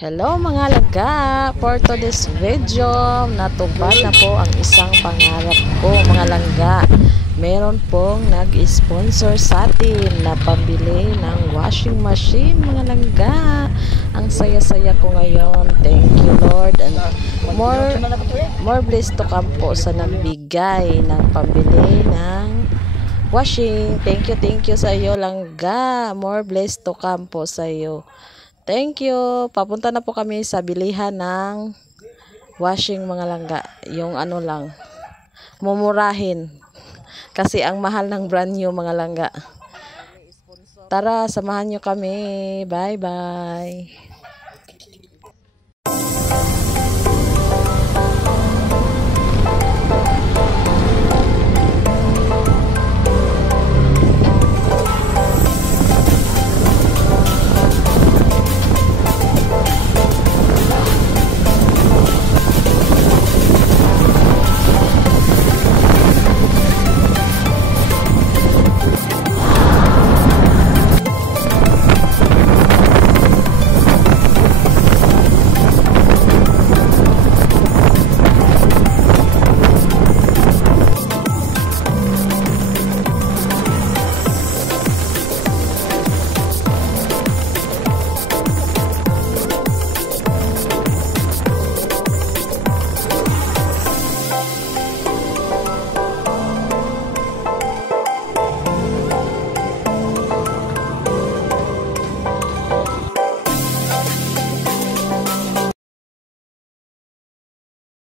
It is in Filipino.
Hello mga langga! For today's video, natupad na po ang isang pangarap ko mga langga. Meron pong nag-sponsor sa atin na pambili ng washing machine mga langga. Ang saya-saya ko ngayon. Thank you Lord. And more blessed to come po sa nagbigay ng pambili ng washing. Thank you sa iyo langga. More blessed to come po sa iyo. Thank you. Papunta na po kami sa bilihan ng washing mga langga. Yung ano lang, mumurahin. Kasi ang mahal ng brand new mga langga. Tara, samahan nyo kami. Bye-bye.